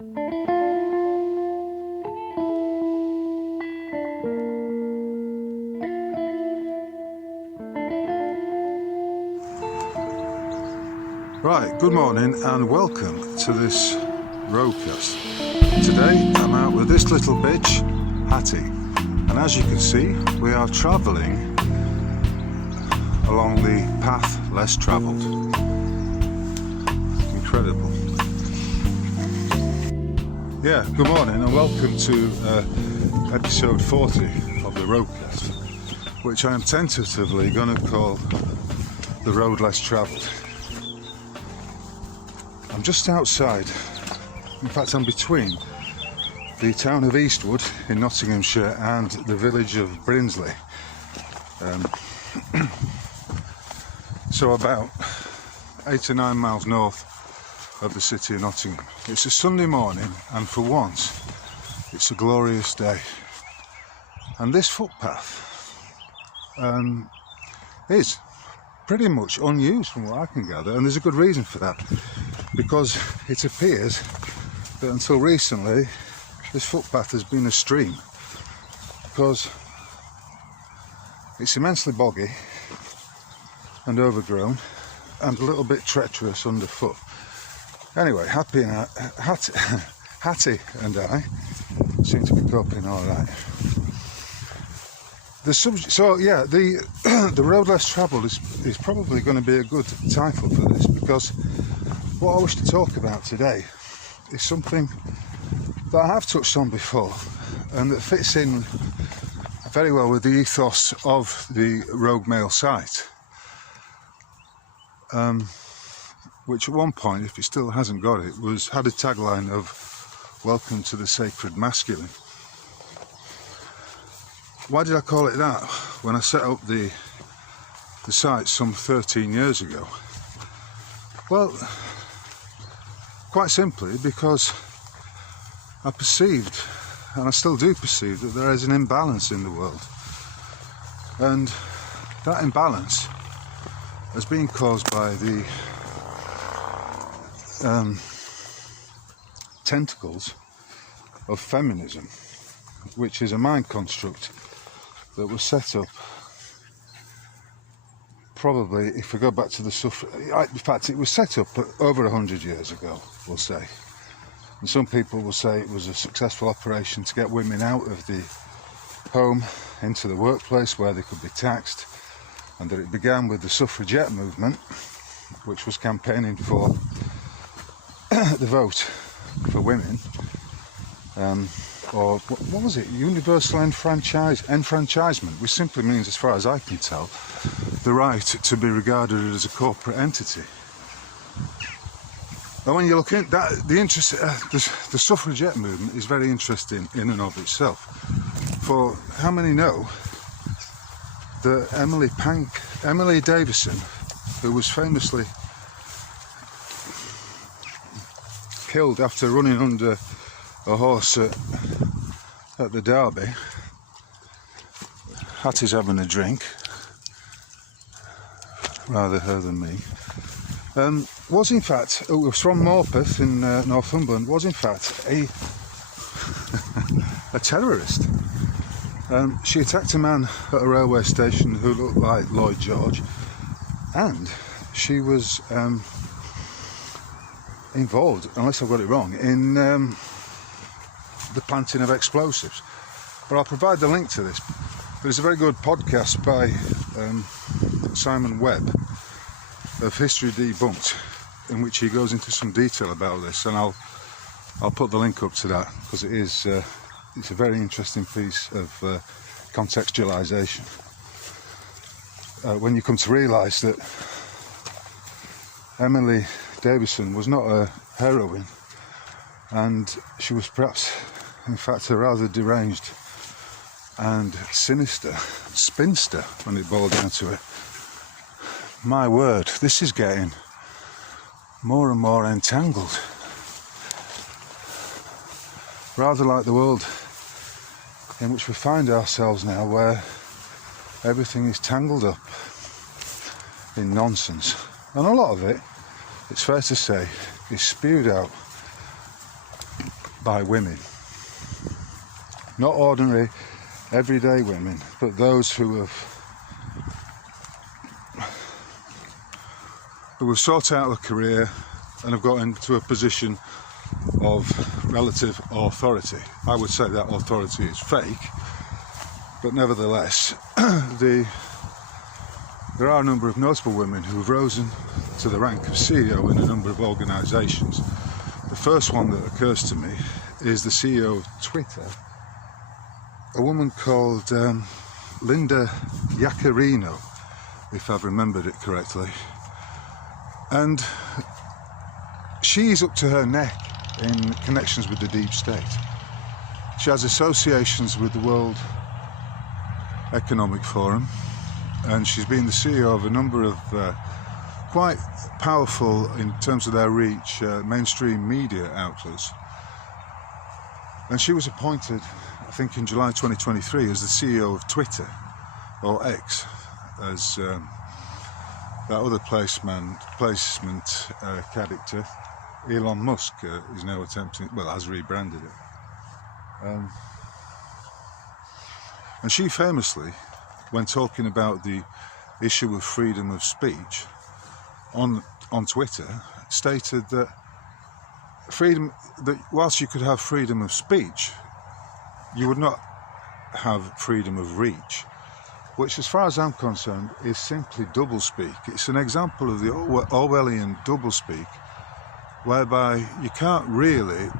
Right, good morning and welcome to this roadcast. Today I'm out with this little bitch, Hattie, and as you can see we are travelling along the path less travelled. Incredible. Yeah, good morning and welcome to episode 40 of the roadcast, which I am tentatively going to call the road less travelled. I'm just outside, in fact I'm between the town of Eastwood in Nottinghamshire and the village of Brinsley. So about 8 or 9 miles north of the city of Nottingham. It's a Sunday morning and for once it's a glorious day. And this footpath is pretty much unused from what I can gather, and there's a good reason for that. Because it appears that until recently this footpath has been a stream, because it's immensely boggy and overgrown and a little bit treacherous underfoot. Anyway, Hattie and I seem to be coping all right. The road less travelled is probably going to be a good title for this, because what I wish to talk about today is something that I have touched on before and that fits in very well with the ethos of the Rogue Mail site, which at one point, if it still hasn't got it, had a tagline of "Welcome to the Sacred Masculine." Why did I call it that when I set up the site some 13 years ago? Well, quite simply because I perceived, and I still do perceive, that there is an imbalance in the world. And that imbalance has been caused by the tentacles of feminism, which is a mind construct that was set up probably, if we go back to the in fact it was set up over 100 years ago, we'll say. And some people will say it was a successful operation to get women out of the home into the workplace where they could be taxed, and that it began with the suffragette movement, which was campaigning for the vote for women, or what was it, universal enfranchisement, which simply means, as far as I can tell, the right to be regarded as a corporate entity. And when you look at that, the suffragette movement is very interesting in and of itself. For how many know that Emily Davison, who was famously killed after running under a horse at the Derby, Hattie's having a drink, rather her than me, was in fact, who was from Morpeth in Northumberland, was in fact a terrorist. She attacked a man at a railway station who looked like Lloyd George, and she was involved, unless I've got it wrong, in the planting of explosives. But I'll provide the link to this. There's a very good podcast by Simon Webb of History Debunked, in which he goes into some detail about this, and I'll put the link up to that, because it's a very interesting piece of contextualisation. When you come to realise that Emily Davison was not a heroine, and she was perhaps, in fact, a rather deranged and sinister spinster when it boiled down to it. My word, this is getting more and more entangled. Rather like the world in which we find ourselves now, where everything is tangled up in nonsense. And a lot of it, it's fair to say, is spewed out by women. Not ordinary, everyday women, but those who have sought out a career and have got into a position of relative authority. I would say that authority is fake, but nevertheless, there are a number of notable women who have risen to the rank of CEO in a number of organisations. The first one that occurs to me is the CEO of Twitter, a woman called Linda Yaccarino, if I've remembered it correctly. And she's up to her neck in connections with the deep state. She has associations with the World Economic Forum, and she's been the CEO of a number of quite powerful, in terms of their reach, mainstream media outlets. And she was appointed, I think in July 2023, as the CEO of Twitter, or X, as that other placement character, Elon Musk, is now attempting, well, has rebranded it. And she famously, when talking about the issue of freedom of speech on Twitter, stated that whilst you could have freedom of speech, you would not have freedom of reach, which, as far as I'm concerned, is simply doublespeak. It's an example of the Orwellian doublespeak, whereby you can't really,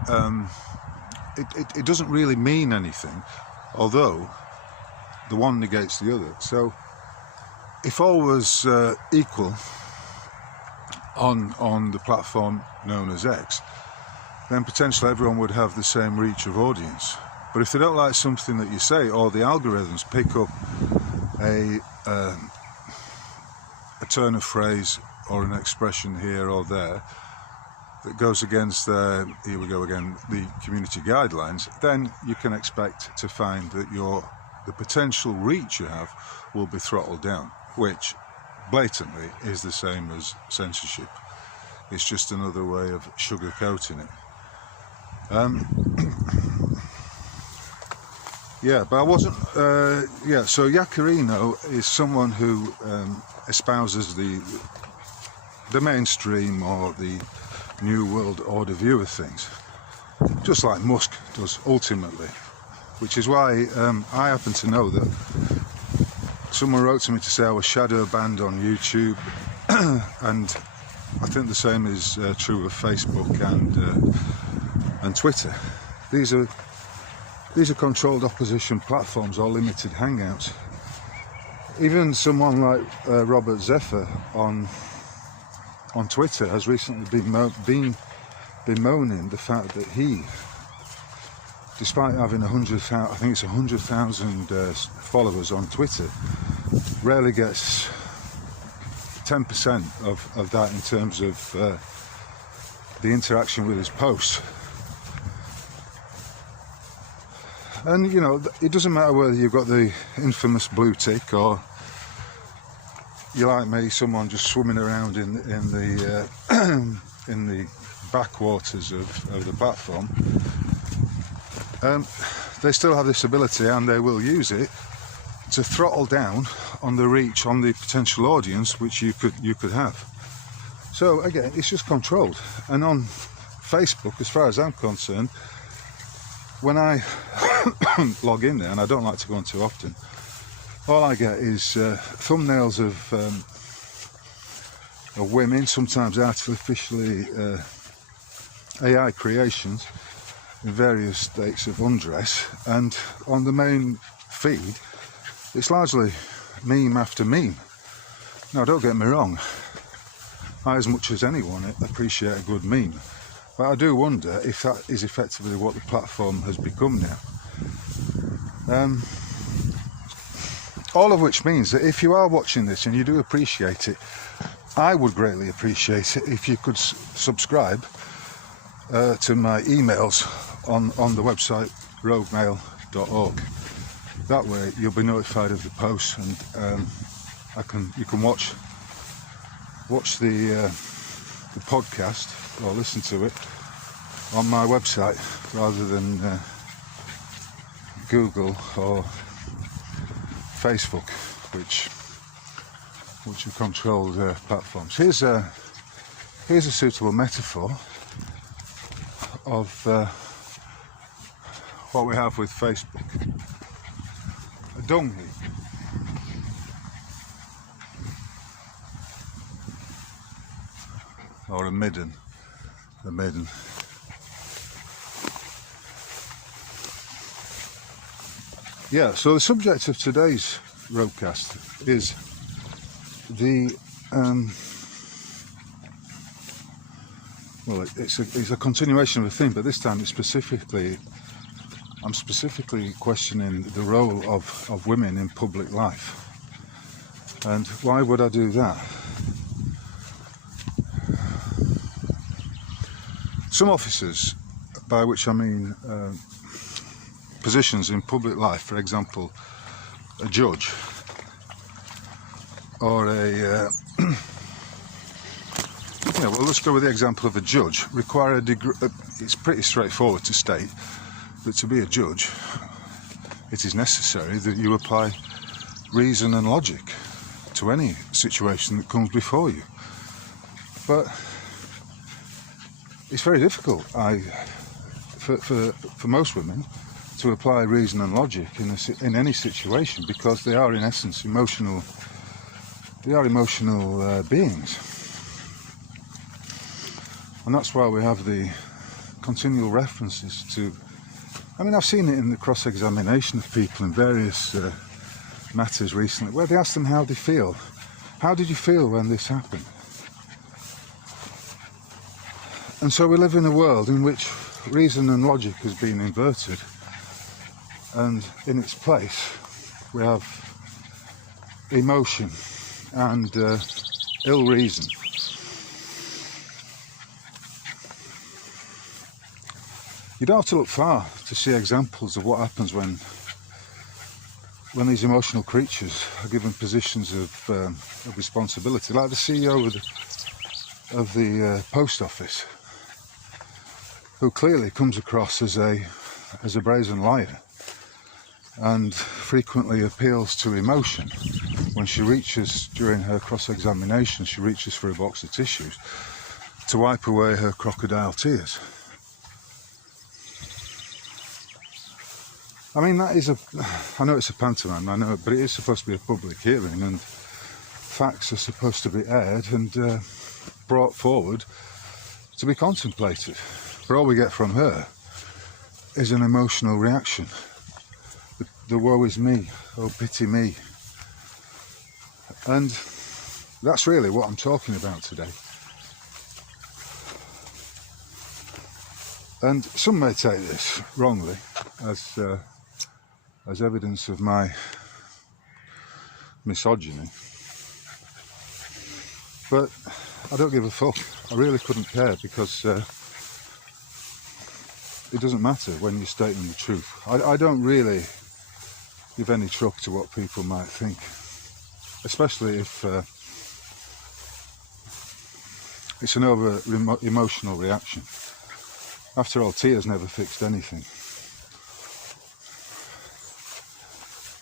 it doesn't really mean anything, although the one negates the other. So if all was equal on the platform known as X, then potentially everyone would have the same reach of audience. But if they don't like something that you say, or the algorithms pick up a turn of phrase or an expression here or there that goes against the community guidelines, then you can expect to find that the potential reach you have will be throttled down, which blatantly is the same as censorship. It's just another way of sugarcoating it. But I wasn't. So Yaccarino is someone who espouses the mainstream or the New World Order view of things, just like Musk does ultimately, which is why I happen to know that someone wrote to me to say I was shadow banned on YouTube, and I think the same is true of Facebook and Twitter. These are controlled opposition platforms or limited hangouts. Even someone like Robert Zephyr on Twitter has recently been bemoaning the fact that he, despite having 100,000 followers on Twitter, rarely gets 10% of that in terms of the interaction with his posts. And it doesn't matter whether you've got the infamous blue tick or you're like me, someone just swimming around in the backwaters of the platform. They still have this ability, and they will use it to throttle down on the reach, on the potential audience which you could have. So again, it's just controlled. And on Facebook, as far as I'm concerned, when I log in there, and I don't like to go on too often, all I get is thumbnails of women, sometimes artificially AI creations in various states of undress, and on the main feed it's largely meme after meme. Now, don't get me wrong, I, as much as anyone, appreciate a good meme, but I do wonder if that is effectively what the platform has become now. All of which means that if you are watching this and you do appreciate it, I would greatly appreciate it if you could subscribe to my emails on the website roguemail.org. That way you'll be notified of the posts, and you can watch the podcast or listen to it on my website rather than Google or Facebook, which are controlled platforms. Here's a suitable metaphor of what we have with Facebook: a dung heap. Or a midden. Yeah, so the subject of today's roadcast is the well, it's a continuation of a theme, but this time I'm specifically questioning the role of women in public life. And why would I do that? Some officers, by which I mean positions in public life, for example, a judge or well, let's go with the example of a judge, require a degree. It's pretty straightforward to state that to be a judge, it is necessary that you apply reason and logic to any situation that comes before you. But it's very difficult, for most women, to apply reason and logic in any situation, because they are in essence emotional. They are emotional beings, and that's why we have the continual references to. I mean, I've seen it in the cross-examination of people in various matters recently, where they ask them how they feel. How did you feel when this happened? And so we live in a world in which reason and logic has been inverted, and in its place we have emotion and ill reason. You don't have to look far to see examples of what happens when these emotional creatures are given positions of responsibility, like the CEO of the post office, who clearly comes across as a brazen liar and frequently appeals to emotion. When she reaches, during her cross-examination, she reaches for a box of tissues to wipe away her crocodile tears. I mean, I know it's a pantomime, I know, but it is supposed to be a public hearing, and facts are supposed to be aired and brought forward to be contemplated. But all we get from her is an emotional reaction. The woe is me, oh pity me. And that's really what I'm talking about today. And some may take this wrongly as evidence of my misogyny. But I don't give a fuck. I really couldn't care, because it doesn't matter when you're stating the truth. I don't really give any truck to what people might think, especially if it's an emotional reaction. After all, tears never fixed anything.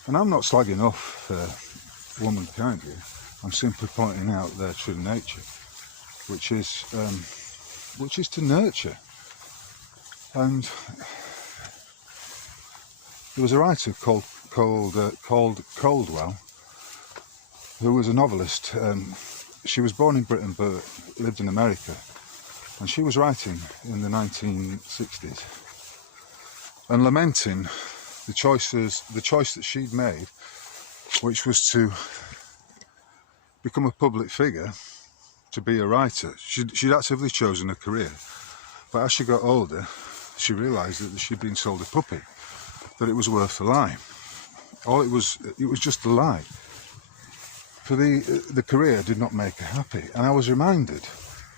And I'm not slagging off womankind here. I'm simply pointing out their true nature, which is to nurture. And there was a writer called Caldwell, who was a novelist. She was born in Britain but lived in America, and she was writing in the 1960s and lamenting the choice that she'd made, which was to become a public figure, to be a writer. She'd actively chosen a career, but as she got older, she realised that she'd been sold a puppy, that it was worth a lie. It was just a lie. For the career did not make her happy. And I was reminded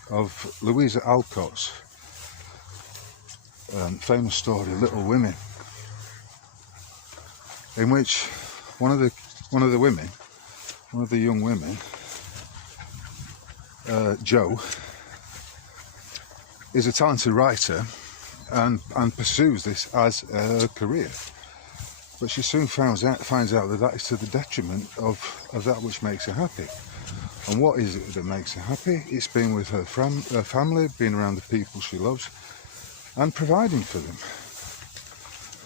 of Louisa Alcott's famous story, Little Women, in which one of the young women, Jo, is a talented writer, and pursues this as a career. But she soon finds out that that is to the detriment of that which makes her happy. And what is it that makes her happy? It's being with her family, being around the people she loves, and providing for them.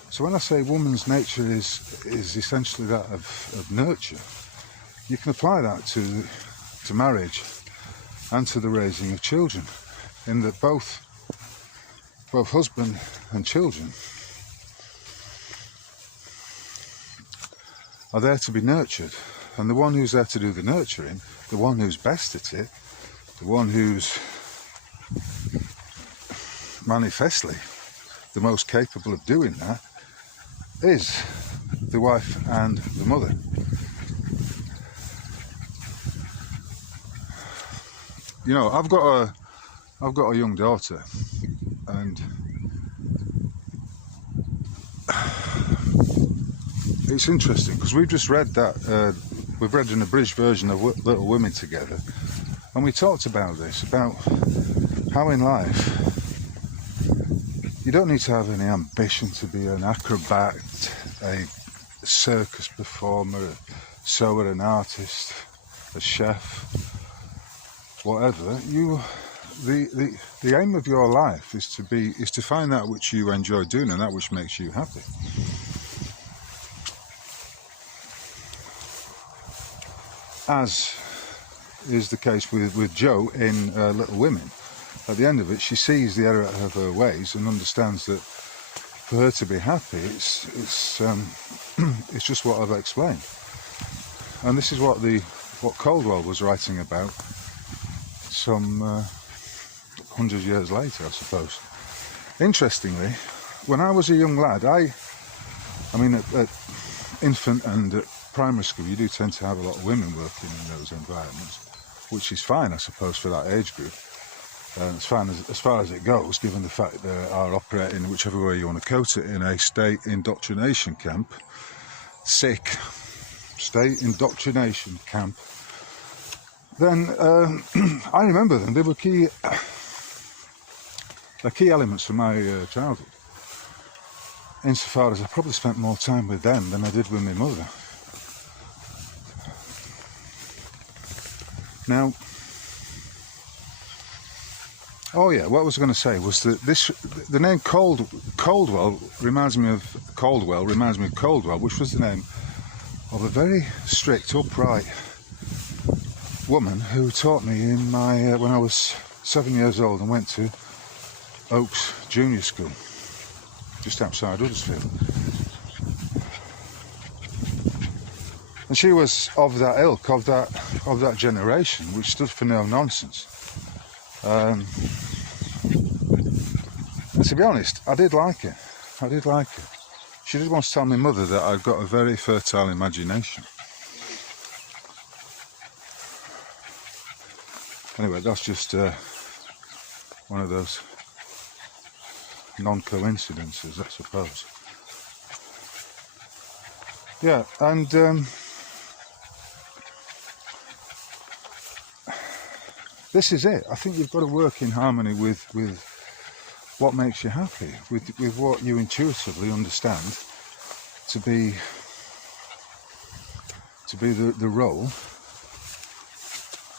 So when I say woman's nature is essentially that of nurture, you can apply that to marriage and to the raising of children, in that both husband and children are there to be nurtured, and the one who's there to do the nurturing, the one who's best at it, the one who's manifestly the most capable of doing that, is the wife and the mother. You know, I've got a young daughter, and it's interesting because we've just read that we've read an abridged version of Little Women together, and we talked about this, about how in life you don't need to have any ambition to be an acrobat, a circus performer, a sewer, an artist, a chef, whatever. The aim of your life is to find that which you enjoy doing and that which makes you happy. As is the case with Jo in Little Women. At the end of it, she sees the error of her ways and understands that for her to be happy, it's just what I've explained. And this is what Caldwell was writing about some 100 years later, I suppose. Interestingly, when I was a young lad, I mean, at infant and at primary school, you do tend to have a lot of women working in those environments, which is fine, I suppose, for that age group. As far as it goes, given the fact they are operating, whichever way you want to quote it, in a state indoctrination camp. Sick state indoctrination camp. Then I remember them. They were key elements for my childhood. Insofar as I probably spent more time with them than I did with my mother. Now, oh yeah, what I was going to say was that the name Caldwell reminds me of Caldwell, which was the name of a very strict, upright woman who taught me in my when I was 7 years old and went to Oaks Junior School, just outside Huddersfield. And she was of that ilk, of that generation, which stood for no nonsense. And to be honest, I did like it. She did once tell my mother that I'd got a very fertile imagination. Anyway, that's just one of those non-coincidences, I suppose. Yeah, and this is it. I think you've got to work in harmony with what makes you happy, with what you intuitively understand to be the role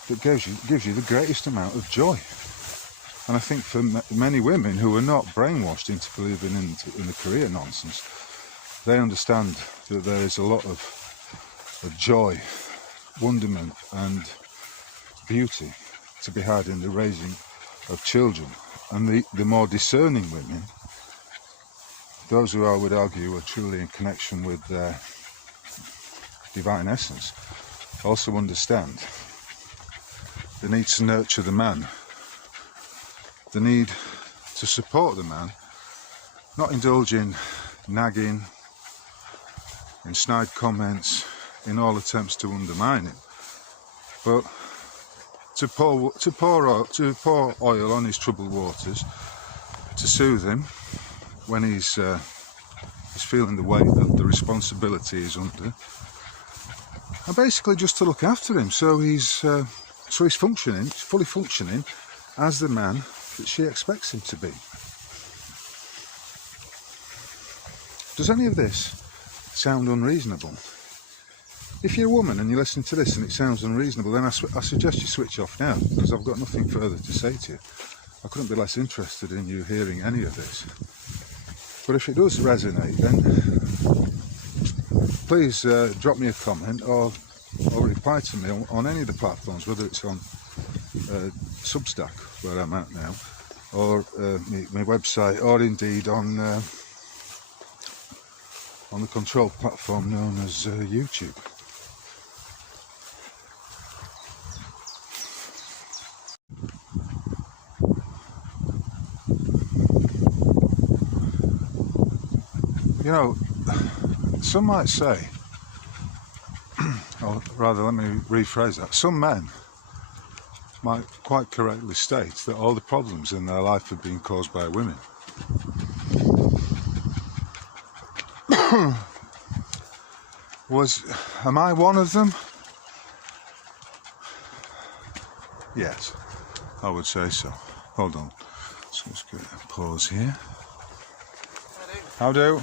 that gives you the greatest amount of joy. And I think for many women who are not brainwashed into believing in the career nonsense, they understand that there is a lot of joy, wonderment and beauty to be had in the raising of children. And the more discerning women, those who I would argue are truly in connection with their divine essence, also understand the need to nurture the man, the need to support the man, not indulge in nagging, in snide comments, in all attempts to undermine him, but to pour oil on his troubled waters, to soothe him when he's feeling the weight of the responsibility he's under, and basically just to look after him so he's fully functioning as the man that she expects him to be. Does any of this sound unreasonable? If you're a woman and you're listening to this and it sounds unreasonable, then I suggest you switch off now, because I've got nothing further to say to you. I couldn't be less interested in you hearing any of this. But if it does resonate, then please drop me a comment or reply to me on any of the platforms, whether it's on Substack, where I'm at now, or my website, or indeed on the control platform known as YouTube. You know, some might say, or rather let me rephrase that, some men might quite correctly state that all the problems in their life have been caused by women. Am I one of them? Yes, I would say so. Hold on, so let's get a pause here. How do?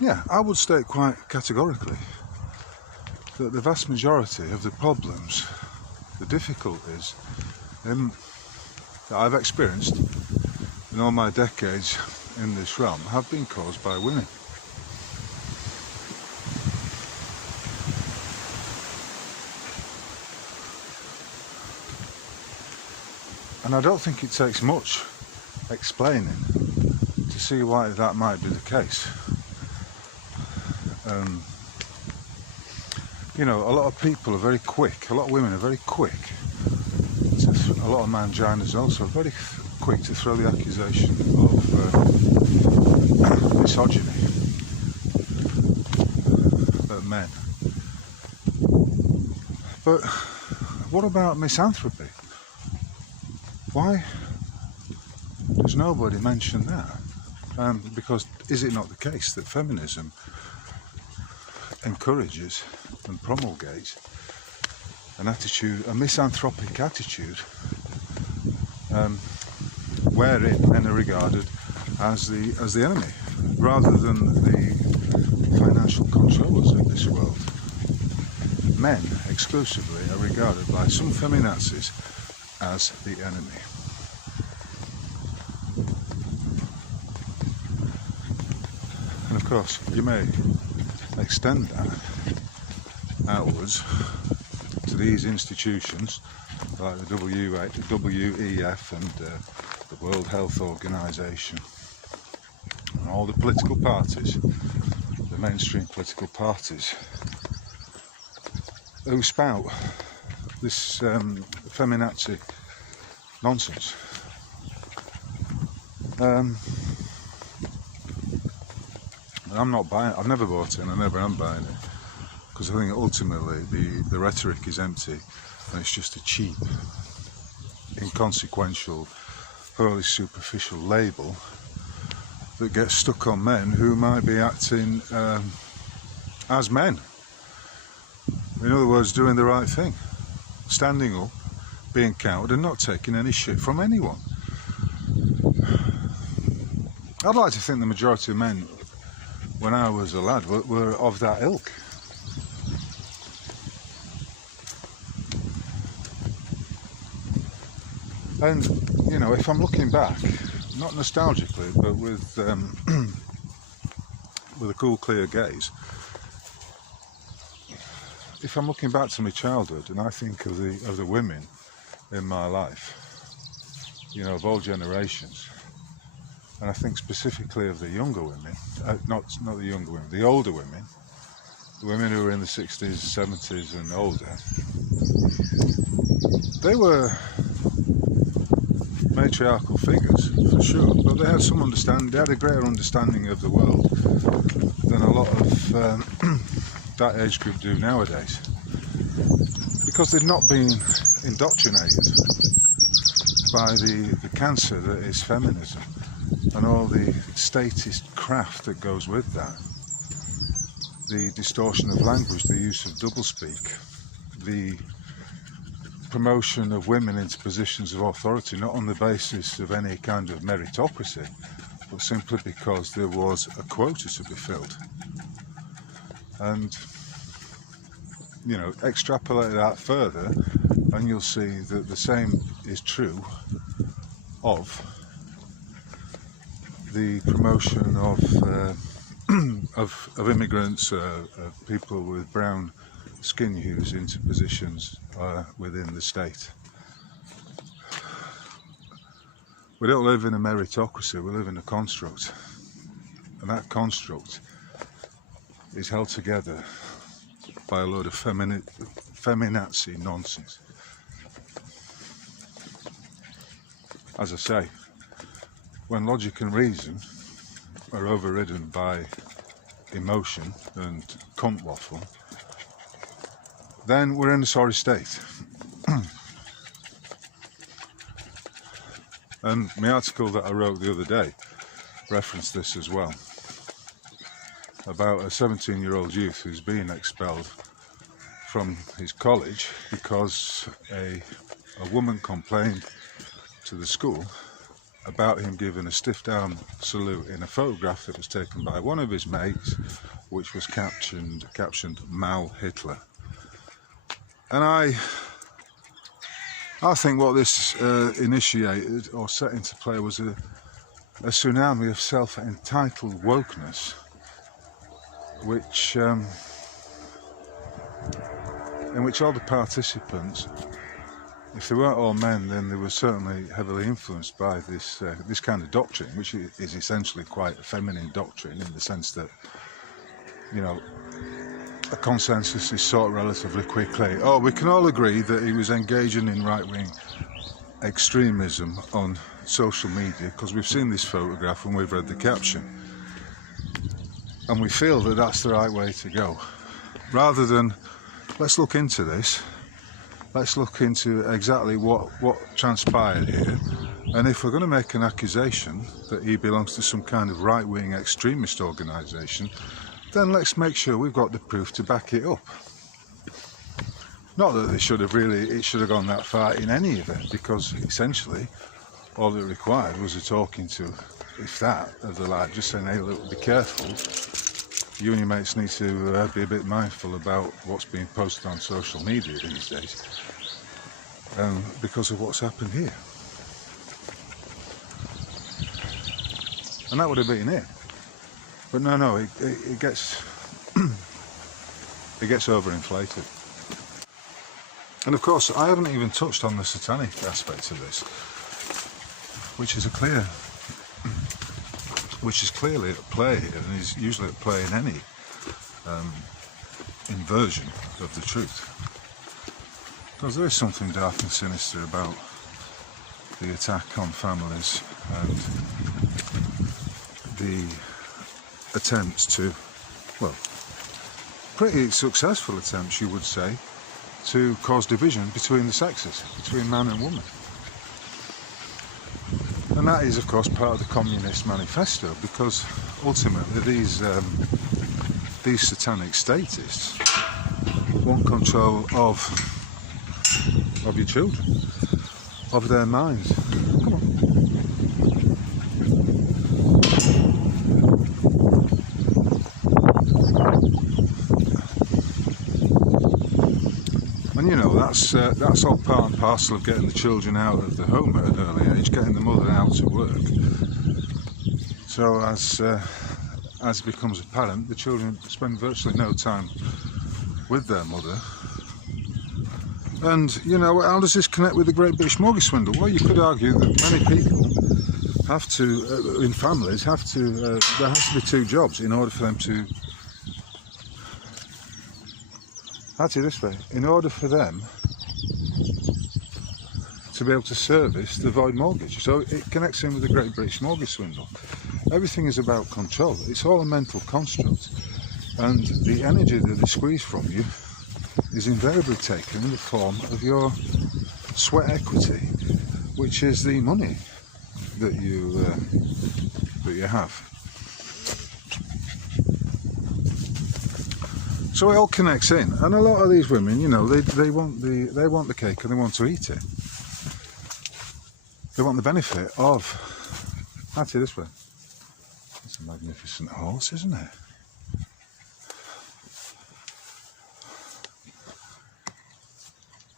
Yeah, I would state quite categorically that the vast majority of the problems, the difficulties that I've experienced in all my decades in this realm have been caused by women. And I don't think it takes much explaining to see why that might be the case. You know, a lot of people are very quick, a lot of women are very quick, a lot of manginas also very quick to throw the accusation of misogyny at men. But what about misanthropy? Why does nobody mention that? Because is it not the case that feminism encourages and promulgates an attitude, a misanthropic attitude, wherein men are regarded as the enemy, rather than the financial controllers of this world? Men exclusively are regarded by some feminazis as the enemy. And of course, you may extend that outwards to these institutions like the WEF and the World Health Organization and all the political parties, the mainstream political parties, who spout this feminazi nonsense. I'm not buying it. I've never bought it and I never am buying it, because I think ultimately the rhetoric is empty and it's just a cheap, inconsequential, wholly superficial label that gets stuck on men who might be acting as men. In other words, doing the right thing, standing up, being counted and not taking any shit from anyone. I'd like to think the majority of men when I was a lad were of that ilk. And, you know, if I'm looking back, not nostalgically, but with a cool, clear gaze, if I'm looking back to my childhood and I think of the women in my life, you know, of all generations, and I think specifically of the younger women, not the younger women, the older women, the women who were in the 60s, 70s and older, they were matriarchal figures, for sure, but they had some understanding, they had a greater understanding of the world than a lot of that age group do nowadays, because they've not been indoctrinated by the cancer that is feminism and all the statist craft that goes with that, the distortion of language, the use of doublespeak, the promotion of women into positions of authority, not on the basis of any kind of meritocracy, but simply because there was a quota to be filled. And, you know, extrapolate that further and you'll see that the same is true of the promotion of immigrants, of people with brown skin hues into positions within the state. We don't live in a meritocracy, we live in a construct, and that construct is held together by a load of feminazi nonsense. As I say, when logic and reason are overridden by emotion and cunt waffle, then we're in a sorry state. And my article that I wrote the other day referenced this as well, about a 17-year-old youth who's being expelled from his college because a woman complained to the school about him giving a stiff down salute in a photograph that was taken by one of his mates, which was captioned Mal Hitler. And I think what this initiated or set into play was a tsunami of self-entitled wokeness, in which all the participants, if they weren't all men, then they were certainly heavily influenced by this kind of doctrine, which is essentially quite a feminine doctrine in the sense that, you know, a consensus is sought relatively quickly. Oh, we can all agree that he was engaging in right-wing extremism on social media because we've seen this photograph and we've read the caption. And we feel that that's the right way to go. Rather than, let's look into this, let's look into exactly what transpired here. And if we're going to make an accusation that he belongs to some kind of right-wing extremist organisation, then let's make sure we've got the proof to back it up. Not that it should have gone that far in any event, because essentially all it required was a talking to, if that, of the like, just saying, hey look, be careful, you and your mates need to be a bit mindful about what's being posted on social media these days, because of what's happened here. And that would have been it. But no, it gets it gets overinflated. And of course, I haven't even touched on the satanic aspect of this, which is clearly at play here, and is usually at play in any inversion of the truth. Because there is something dark and sinister about the attack on families and the attempts to, well, pretty successful attempts, you would say, to cause division between the sexes, between man and woman. And that is, of course, part of the Communist Manifesto, because ultimately these satanic statists want control of your children, of their minds. Come on. And you know, that's all part and parcel of getting the children out of the home at an early age, getting the mother out to work. So as becomes apparent, the children spend virtually no time with their mother. And you know, how does this connect with the Great British Mortgage Swindle? Well, you could argue that many people have to, in families, there has to be two jobs in order for them to, in order for them to be able to service the void mortgage. So it connects in with the Great British Mortgage Swindle. Everything is about control. It's all a mental construct, and the energy that they squeeze from you is invariably taken in the form of your sweat equity, which is the money that you have. So it all connects in, and a lot of these women, you know, they want the cake and they want to eat it. They want the benefit of, I'll tell you this way, Magnificent horse, isn't it?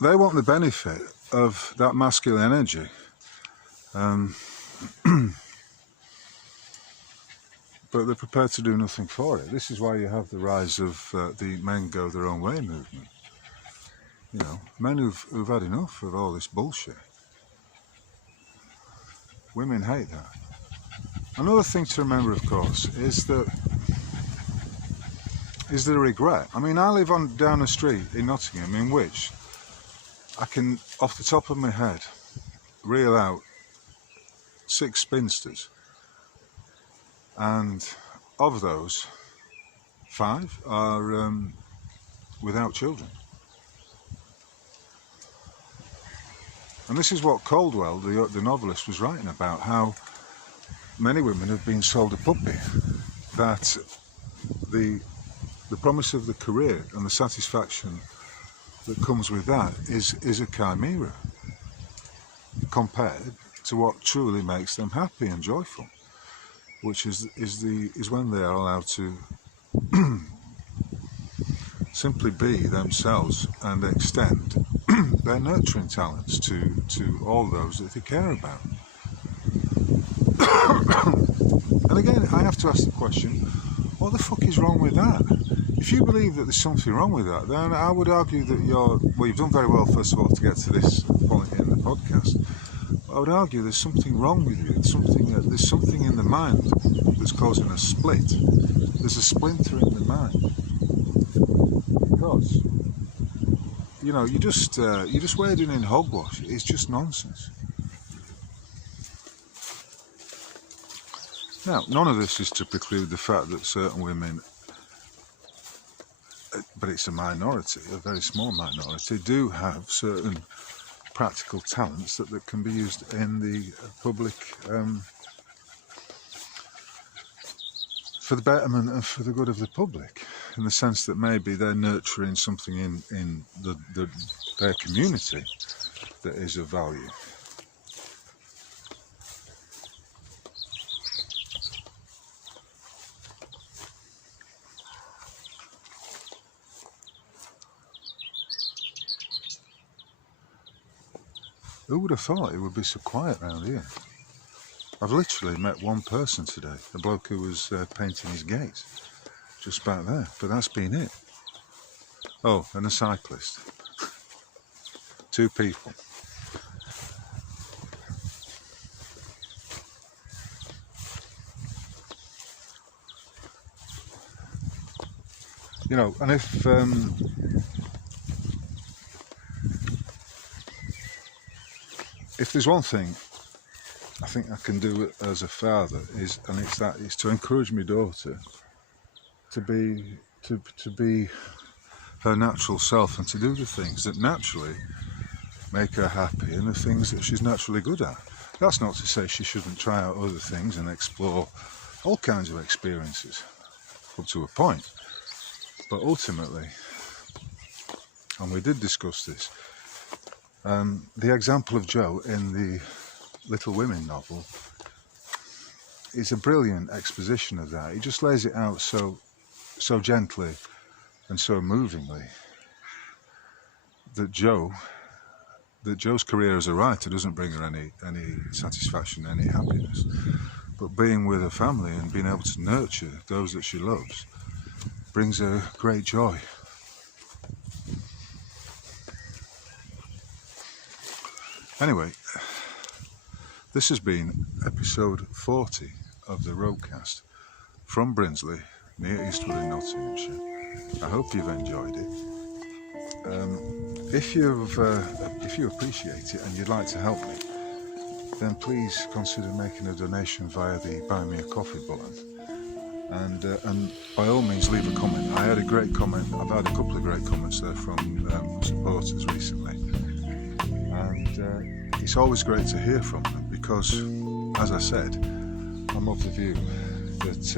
They want the benefit of that masculine energy. But they're prepared to do nothing for it. This is why you have the rise of the men go their own way movement. You know, men who've had enough of all this bullshit. Women hate that. Another thing to remember, of course, is the regret. I mean, I live down a street in Nottingham in which I can, off the top of my head, reel out 6 spinsters. And of those, 5 are without children. And this is what Caldwell, the novelist, was writing about, how many women have been sold a puppy, that the promise of the career and the satisfaction that comes with that is a chimera compared to what truly makes them happy and joyful, which is when they are allowed to simply be themselves and extend their nurturing talents to all those that they care about. And again, I have to ask the question, what the fuck is wrong with that? If you believe that there's something wrong with that, then I would argue that you've done very well, first of all, to get to this point in the podcast. I would argue there's something wrong with you. There's something in the mind that's causing a split. There's a splinter in the mind. Because, you know, you're just wading in hogwash. It's just nonsense. Now, none of this is to preclude the fact that certain women, but it's a minority, a very small minority, do have certain practical talents that can be used in the public for the betterment and for the good of the public, in the sense that maybe they're nurturing something in their community that is of value. Who would have thought it would be so quiet around here? I've literally met one person today, a bloke who was painting his gates, just back there, but that's been it. Oh, and a cyclist. 2 people. You know, and if there's one thing I think I can do as a father is to encourage my daughter to be her natural self and to do the things that naturally make her happy and the things that she's naturally good at. That's not to say she shouldn't try out other things and explore all kinds of experiences up to a point, but ultimately, and we did discuss this, the example of Joe in the Little Women novel is a brilliant exposition of that. He just lays it out so gently and so movingly that Joe's career as a writer doesn't bring her any satisfaction, any happiness, but being with her family and being able to nurture those that she loves brings her great joy. Anyway, this has been episode 40 of the Roadcast from Brinsley, near Eastwood in Nottinghamshire. I hope you've enjoyed it. If you appreciate it and you'd like to help me, then please consider making a donation via the Buy Me a Coffee button. And by all means leave a comment. I had a great comment. I've had a couple of great comments there from supporters recently. And it's always great to hear from them because, as I said, I'm of the view that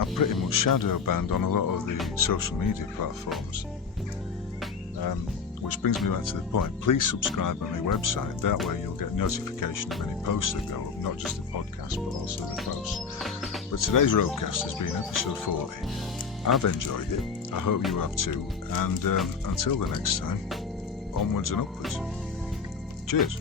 I'm pretty much shadow banned on a lot of the social media platforms. which brings me back to the point, please subscribe on my website. That way you'll get notification of any posts that go up, not just the podcast but also the posts. But today's roadcast has been episode 40. I've enjoyed it, I hope you have too, and until the next time, onwards and upwards. Cheers.